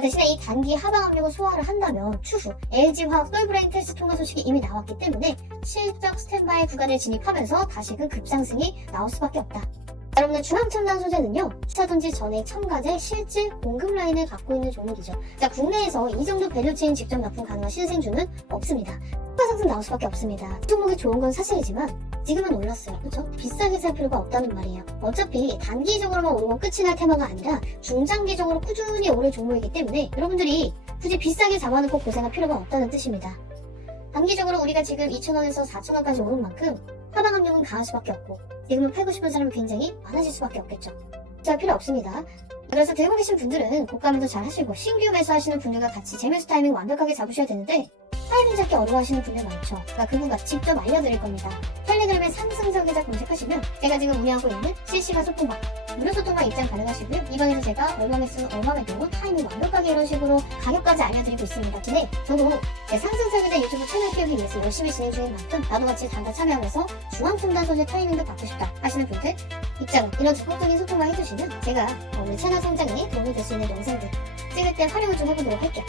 대신에 이 단기 하방 압력을 소화를 한다면 추후 LG화학 솔브레인 테스트 통과 소식이 이미 나왔기 때문에 실적 스탠바이 구간을 진입하면서 다시금 급상승이 나올 수밖에 없다. 여러분들 중앙첨단 소재는요, 추사든지 전액 첨가제 실질 공급 라인을 갖고 있는 종목이죠. 자, 국내에서 이 정도 밸류체인 직접 납품 가능한 신생주는 없습니다. 추가 상승 나올 수밖에 없습니다. 종목이 좋은 건 사실이지만 지금은 올랐어요. 그렇죠? 비싸게 살 필요가 없다는 말이에요. 어차피 단기적으로만 오르고 끝이 날 테마가 아니라 중장기적으로 꾸준히 오를 종목이기 때문에 여러분들이 굳이 비싸게 잡아놓고 고생할 필요가 없다는 뜻입니다. 단기적으로 우리가 지금 2,000원에서 4,000원까지 오른 만큼 하방 압력은 강할 수밖에 없고 지금은 팔고 싶은 사람이 굉장히 많아질 수밖에 없겠죠. 자 필요 없습니다. 그래서 들고 계신 분들은 고가매도 잘 하시고 신규 매수하시는 분들과 같이 재매수 타이밍 완벽하게 잡으셔야 되는데 타이밍 잡기 어려워하시는 분들 많죠. 나 그분과 직접 알려드릴 겁니다. 텔레그램에 상승서 계좌 검색하시면 제가 지금 운영하고 있는 실시간 소통방 무료 소통방 입장 가능하시고요. 이번에는 제가 얼마 매수 얼마 매도 타이밍 완벽하게 이런 식으로 가격까지 알려드리고 있습니다. 근데 저도 제 상승서 계좌 유튜브 채널 키우기 위해서 열심히 진행 중인 만큼 나도 같이 단다 참여하면서 중앙통단 소재 타이밍도 받고 싶다 하시는 분들 입장 이런 적극적인 소통만 해주시면 제가 어, 우리 채널 성장에 도움이 될 수 있는 영상들 찍을 때 활용을 좀 해보도록 할게요.